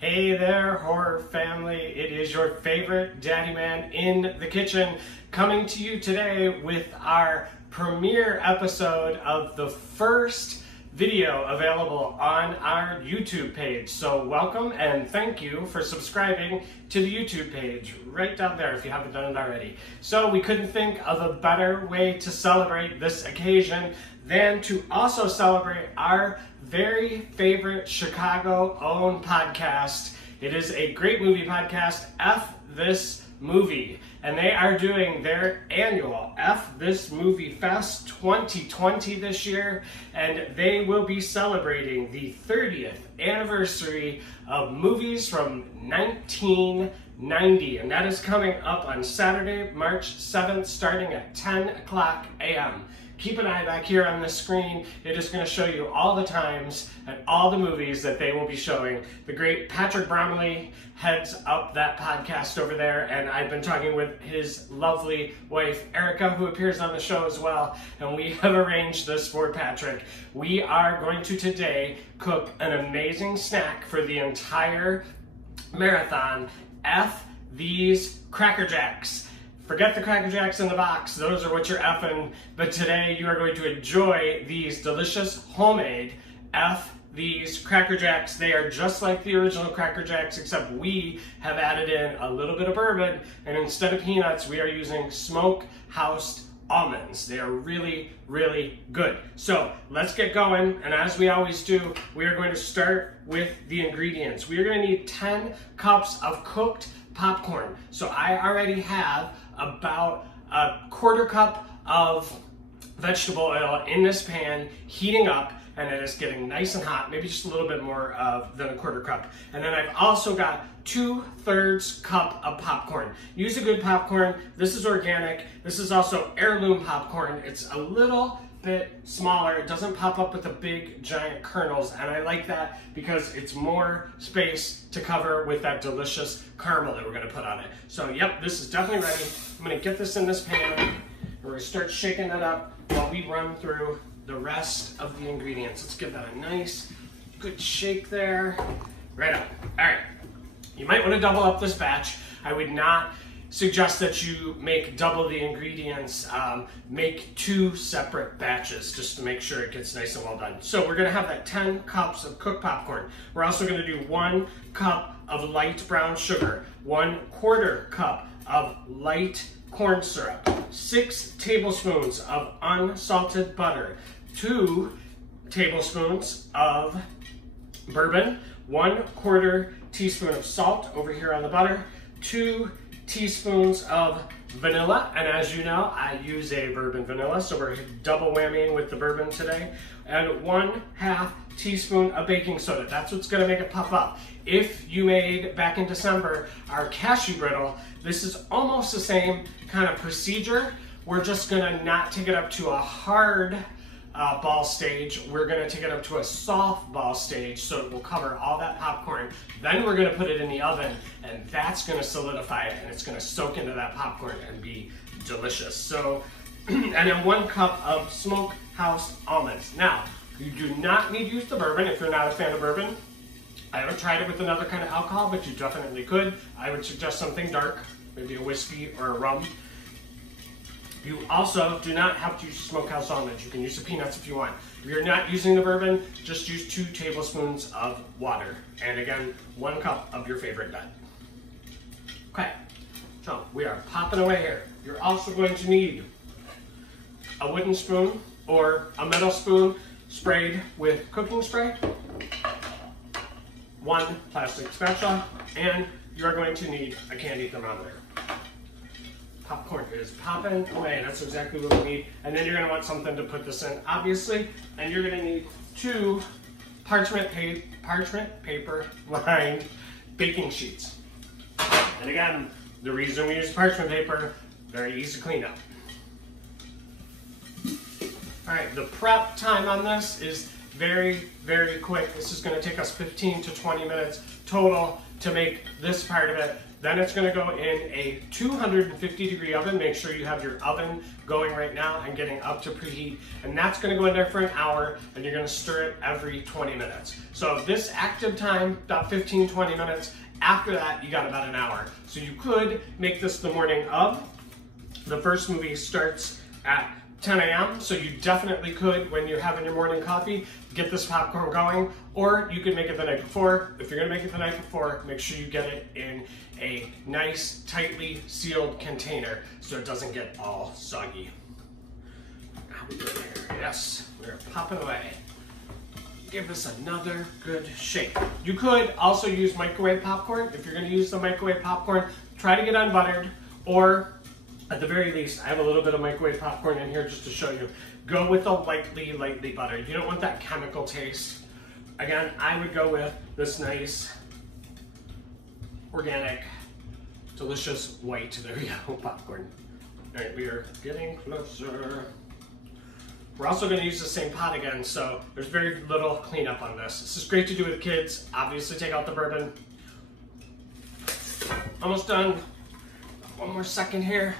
Hey there, horror family. It is your favorite daddy man in the kitchen coming to you today with our premiere episode of the first video available on our YouTube page. So welcome and thank you for subscribing to the YouTube page right down there if you haven't done it already. So we couldn't think of a better way to celebrate this occasion than to also celebrate our very favorite Chicago-owned podcast. It is a great movie podcast, F This Movie, and they are doing their annual F This Movie Fest 2020 this year, and they will be celebrating the 30th anniversary of movies from 1990, and that is coming up on Saturday, March 7th, starting at 10 o'clock a.m. Keep an eye back here on the screen. It is going to show you all the times and all the movies that they will be showing. The great Patrick Bromley heads up that podcast over there, and I've been talking with his lovely wife, Erica, who appears on the show as well, and we have arranged this for Patrick. We are going to today cook an amazing snack for the entire marathon, F These CrackerJacks. Forget the Cracker Jacks in the box, those are what you're effing, but today you are going to enjoy these delicious homemade F These Cracker Jacks. They are just like the original Cracker Jacks, except we have added in a little bit of bourbon, and instead of peanuts, we are using smokehouse almonds. They are really, really good. So let's get going, and as we always do, we are going to start with the ingredients. We are going to need 10 cups of cooked popcorn. So I already have about a quarter cup of vegetable oil in this pan heating up, and it is getting nice and hot, maybe just a little bit more than a quarter cup. And then I've also got 2/3 cup of popcorn. Use a good popcorn. This is organic. This is also heirloom popcorn. It's a little bit smaller. It doesn't pop up with the big giant kernels, and I like that because it's more space to cover with that delicious caramel that we're going to put on it. So yep, this is definitely ready. I'm going to get this in this pan, and we're going to start shaking that up while we run through the rest of the ingredients. Let's give that a nice good shake there. Right up. All right, you might want to double up this batch. I would not suggest that you make double the ingredients. Make 2 separate batches just to make sure it gets nice and well done. So we're gonna have that 10 cups of cooked popcorn. We're also gonna do 1 cup of light brown sugar, 1/4 cup of light corn syrup, 6 tablespoons of unsalted butter, 2 tablespoons of bourbon, 1/4 teaspoon of salt over here on the butter, 2 teaspoons of vanilla, and as you know, I use a bourbon vanilla, so we're double whammying with the bourbon today, and 1/2 teaspoon of baking soda. That's what's gonna make it puff up. If you made, back in December, our cashew brittle, this is almost the same kind of procedure. We're just gonna not take it up to a hard ball stage. We're gonna take it up to a soft ball stage so it will cover all that popcorn. Then we're gonna put it in the oven, and that's gonna solidify it, and it's gonna soak into that popcorn and be delicious. So, and then 1 cup of smokehouse almonds. Now, you do not need to use the bourbon if you're not a fan of bourbon. I haven't tried it with another kind of alcohol, but you definitely could. I would suggest something dark, maybe a whiskey or a rum. You also do not have to use smokehouse almonds. You can use the peanuts if you want. If you're not using the bourbon, just use 2 tablespoons of water. And again, 1 cup of your favorite nut. Okay, so we are popping away here. You're also going to need a wooden spoon or a metal spoon sprayed with cooking spray, 1 plastic spatula, and you're going to need a candy thermometer. Popcorn is popping away. That's exactly what we need. And then you're going to want something to put this in, obviously. And you're going to need 2 parchment paper lined baking sheets. And again, the reason we use parchment paper, very easy to clean up. All right, the prep time on this is very, very quick. This is going to take us 15 to 20 minutes total to make this part of it. Then it's going to go in a 250-degree oven. Make sure you have your oven going right now and getting up to preheat. And that's going to go in there for an hour, and you're going to stir it every 20 minutes. So this active time, about 15, 20 minutes. After that, you got about an hour. So you could make this the morning of. The first movie starts at 10 a.m. So you definitely could, when you're having your morning coffee, get this popcorn going, or you could make it the night before. If you're gonna make it the night before, make sure you get it in a nice, tightly sealed container so it doesn't get all soggy. How we doing here? Yes, we're popping away. Give this another good shake. You could also use microwave popcorn. If you're gonna use the microwave popcorn, try to get unbuttered, or at the very least, I have a little bit of microwave popcorn in here just to show you. Go with a lightly buttered. You don't want that chemical taste. Again, I would go with this nice, organic, delicious white, there we go, popcorn. All right, we are getting closer. We're also gonna use the same pot again, so there's very little cleanup on this. This is great to do with kids. Obviously, take out the bourbon. Almost done. One more second here.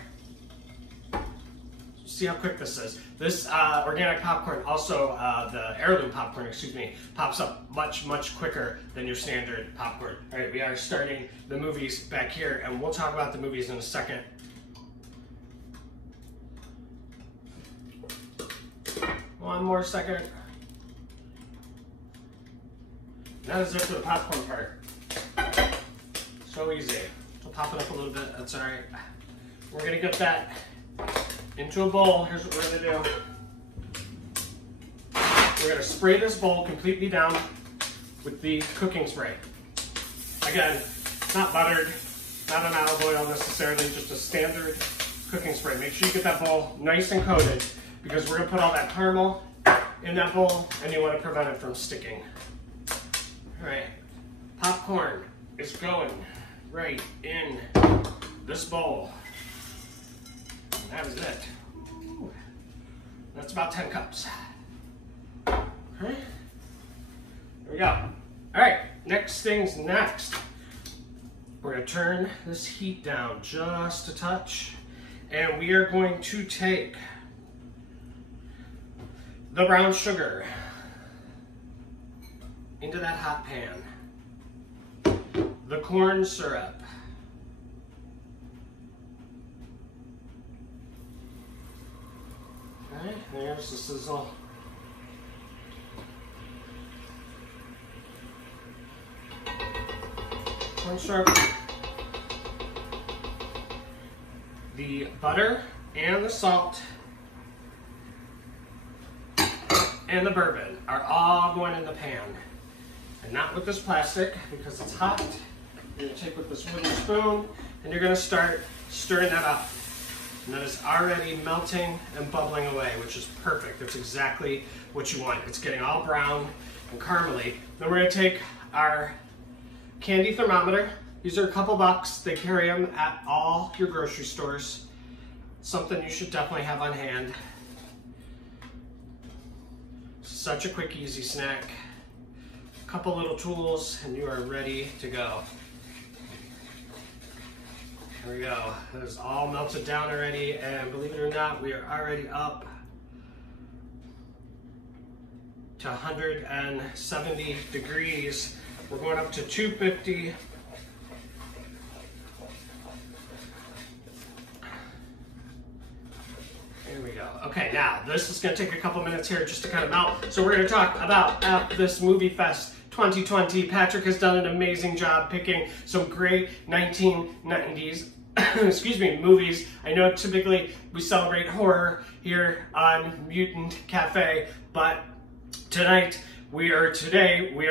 See how quick this is. This organic popcorn, also the heirloom popcorn, excuse me, pops up much, much quicker than your standard popcorn. All right, we are starting the movies back here, and we'll talk about the movies in a second. One more second. That is it for the popcorn part. So easy. We'll pop it up a little bit, that's all right. We're gonna get that into a bowl. Here's what we're gonna do. We're gonna spray this bowl completely down with the cooking spray. Again, not buttered, not an olive oil necessarily, just a standard cooking spray. Make sure you get that bowl nice and coated, because we're gonna put all that caramel in that bowl, and you wanna prevent it from sticking. All right, popcorn is going right in this bowl. And that is it. Ooh. That's about 10 cups. Okay. There we go. All right, next thing's next. We're gonna turn this heat down just a touch, and we are going to take the brown sugar into that hot pan, the corn syrup, okay, there's the sizzle, corn syrup, the butter and the salt and the bourbon are all going in the pan. And not with this plastic, because it's hot. You're gonna take with this wooden spoon, and you're gonna start stirring that up. And that is already melting and bubbling away, which is perfect. That's exactly what you want. It's getting all brown and caramely. Then we're gonna take our candy thermometer. These are a couple bucks. They carry them at all your grocery stores. Something you should definitely have on hand. Such a quick, easy snack. A couple little tools, and you are ready to go. There we go. That is all melted down already, and believe it or not, we are already up to 170 degrees. We're going up to 250. There we go. Okay, now this is going to take a couple minutes here just to kind of melt. So we're going to talk about at this Movie Fest 2020. Patrick has done an amazing job picking some great 1990s excuse me, movies. I know typically we celebrate horror here on Mutant Cafe, but tonight we are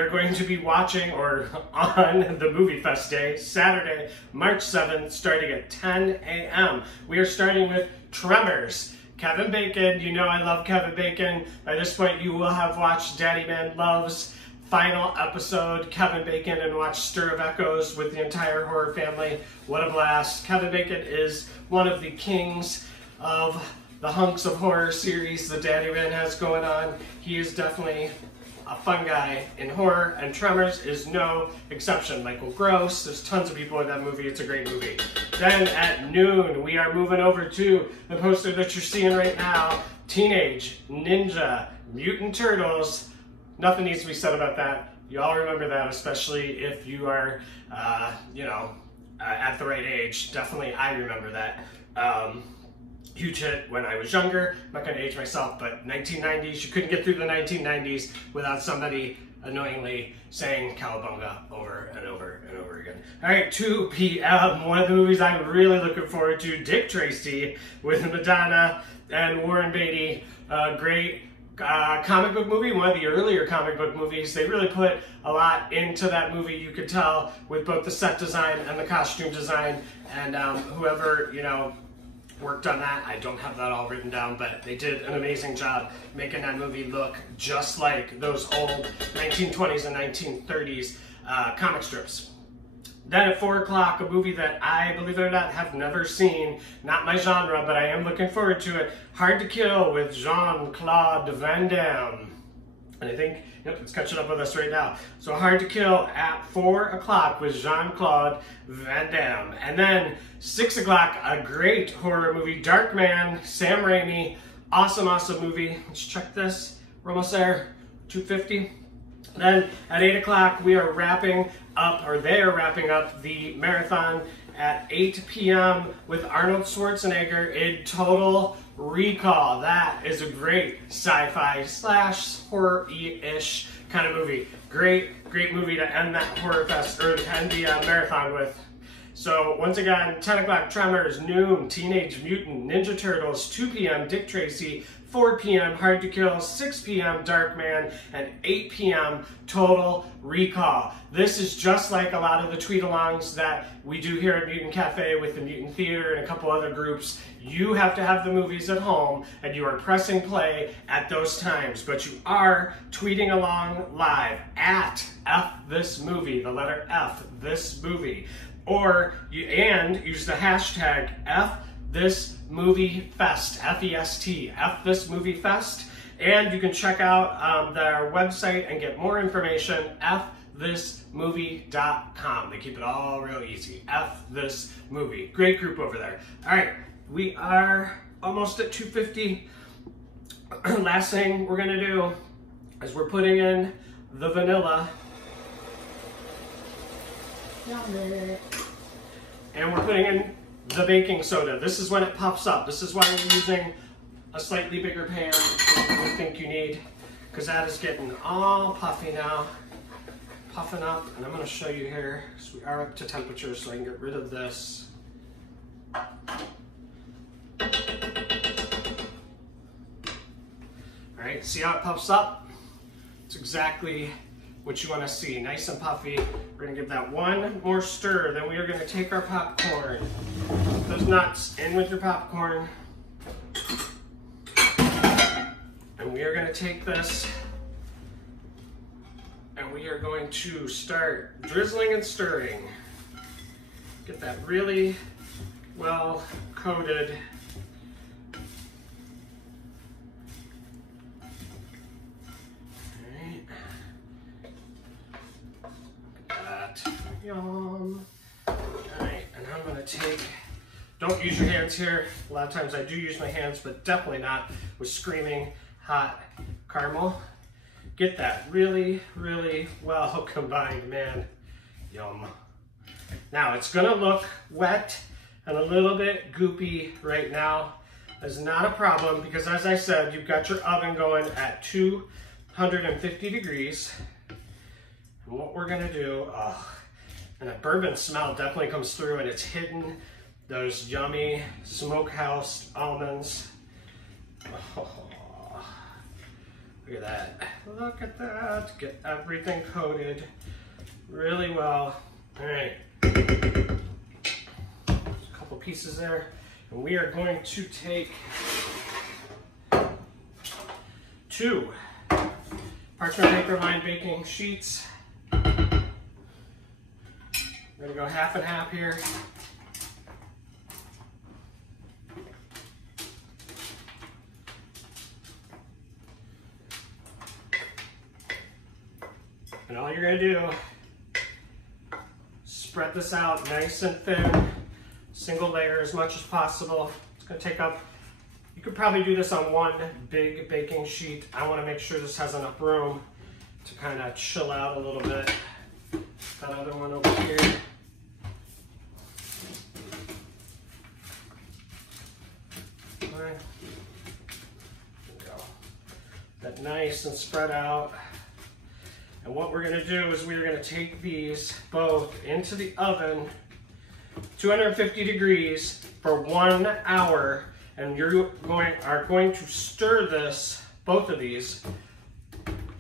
going to be watching, or on the Movie Fest day, Saturday, March 7th, starting at 10 a.m. We are starting with Tremors. Kevin Bacon, you know I love Kevin Bacon. By this point, you will have watched Daddy Man Love's final episode, Kevin Bacon, and watched Stir of Echoes with the entire horror family. What a blast. Kevin Bacon is one of the kings of the Hunks of Horror series that Daddy Man has going on. He is definitely a fun guy in horror, and Tremors is no exception. Michael Gross, there's tons of people in that movie. It's a great movie. Then at noon, we are moving over to the poster that you're seeing right now, Teenage Ninja Mutant Turtles. Nothing needs to be said about that. You all remember that, especially if you are, at the right age. Definitely, I remember that. Huge hit when I was younger. I'm not going to age myself, but 1990s, you couldn't get through the 1990s without somebody annoyingly saying Cowabunga over and over and over again. All right, 2 p.m., one of the movies I'm really looking forward to, Dick Tracy with Madonna and Warren Beatty. Great comic book movie, one of the earlier comic book movies. They really put a lot into that movie, you could tell, with both the set design and the costume design, and whoever, worked on that. I don't have that all written down, but they did an amazing job making that movie look just like those old 1920s and 1930s comic strips. Then at 4 o'clock, a movie that I, believe it or not, have never seen. Not my genre, but I am looking forward to it. Hard to Kill with Jean-Claude Van Damme. And I think, it's catching up with us right now. So Hard to Kill at 4 o'clock with Jean-Claude Van Damme. And then 6 o'clock, a great horror movie, Darkman, Sam Raimi. Awesome, awesome movie. Let's check this. We're almost there, 2:50. Then at 8 o'clock, we are wrapping up, or they are wrapping up the marathon at 8 p.m. with Arnold Schwarzenegger in Total Recall. That is a great sci-fi / horror-ish kind of movie. Great movie to end that horror fest, or to end the marathon with. So once again, 10 o'clock Tremors, noon Teenage Mutant Ninja Turtles, 2 p.m. Dick Tracy, 4 p.m. Hard to Kill, 6 p.m. Darkman, and 8 p.m. Total Recall. This is just like a lot of the tweet-alongs that we do here at Mutant Cafe with the Mutant Theater and a couple other groups. You have to have the movies at home, and you are pressing play at those times, but you are tweeting along live at #ThisMovie, the letter F, this movie. Or and use the hashtag #ThisMovieFest, F-E-S-T, #ThisMovieFest. And you can check out their website and get more information, fthismovie.com. They keep it all real easy, fthismovie. Great group over there. All right, we are almost at 2:50. Last thing we're gonna do is we're putting in the vanilla. And we're putting in the baking soda. This is when it puffs up. This is why we're using a slightly bigger pan than you think you need, because that is getting all puffy now. Puffing up, and I'm going to show you here, because we are up to temperature, so I can get rid of this. All right, see how it puffs up? It's exactly what you want to see, nice and puffy. We're going to give that one more stir, then we are going to take our popcorn. Put those nuts in with your popcorn. And we are going to take this and we are going to start drizzling and stirring. Get that really well coated. Yum. Alright, and I'm going to take, don't use your hands here. A lot of times I do use my hands, but definitely not with screaming hot caramel. Get that really, really well combined, man. Yum. Now it's going to look wet and a little bit goopy right now. That's not a problem because, as I said, you've got your oven going at 250 degrees. And what we're going to do, and that bourbon smell definitely comes through, and it's hidden those yummy smokehouse almonds. Oh, look at that. Look at that. Get everything coated really well. All right. A couple pieces there. And we are going to take 2 parchment paper lined baking sheets. We're going to go half and half here. gonna do, spread this out nice and thin, single layer as much as possible. It's gonna take up, you could probably do this on one big baking sheet. I wanna make sure this has enough room to kind of chill out a little bit. That other one over here. All right. There we go. That nice and spread out. And what we're gonna do is we're gonna take these both into the oven, 250 degrees for 1 hour, and you're going to stir this, both of these,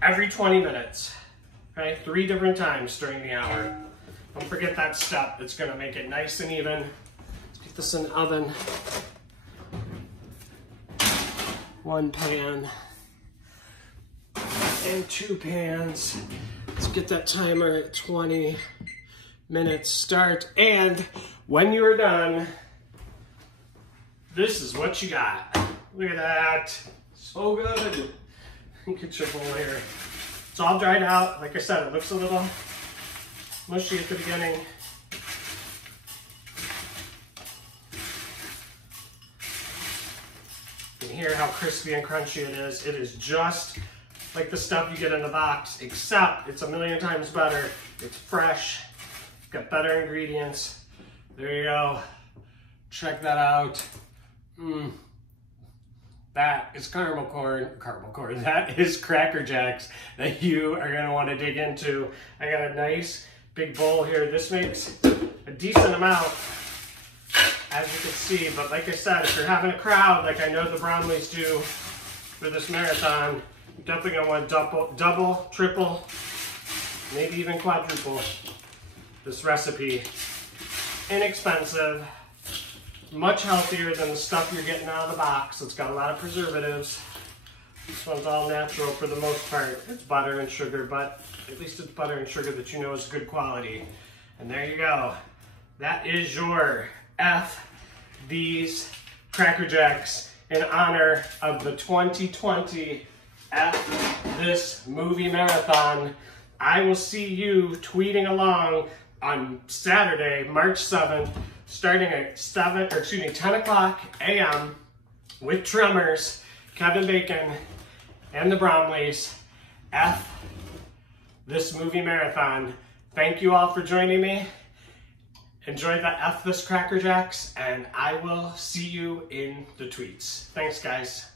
every 20 minutes. Okay, 3 different times during the hour. Don't forget that step. It's gonna make it nice and even. Let's get this in the oven. 1 pan and 2 pans. Let's get that timer at 20 minutes start. And when you're done, this is what you got. Look at that. So good. Get your bowl here. It's all dried out. Like I said, it looks a little mushy at the beginning. You can hear how crispy and crunchy it is. It is just like the stuff you get in the box, except it's a million times better. It's fresh, it's got better ingredients. There you go. Check that out. That is caramel corn, that is Cracker Jacks that you are gonna wanna dig into. I got a nice big bowl here. This makes a decent amount, as you can see, but like I said, if you're having a crowd, like I know the Bromleys do for this marathon, you're definitely gonna want double, triple, maybe even quadruple this recipe. Inexpensive. Much healthier than the stuff you're getting out of the box. It's got a lot of preservatives. This one's all natural for the most part. It's butter and sugar, but at least it's butter and sugar that you know is good quality. And there you go. That is your These Cracker Jacks in honor of the 2020 This Movie Marathon. I will see you tweeting along on Saturday, March 7th, starting at 10 o'clock a.m. with Tremors, Kevin Bacon, and the Bromleys. This Movie Marathon. Thank you all for joining me. Enjoy the This Cracker Jacks, and I will see you in the tweets. Thanks, guys.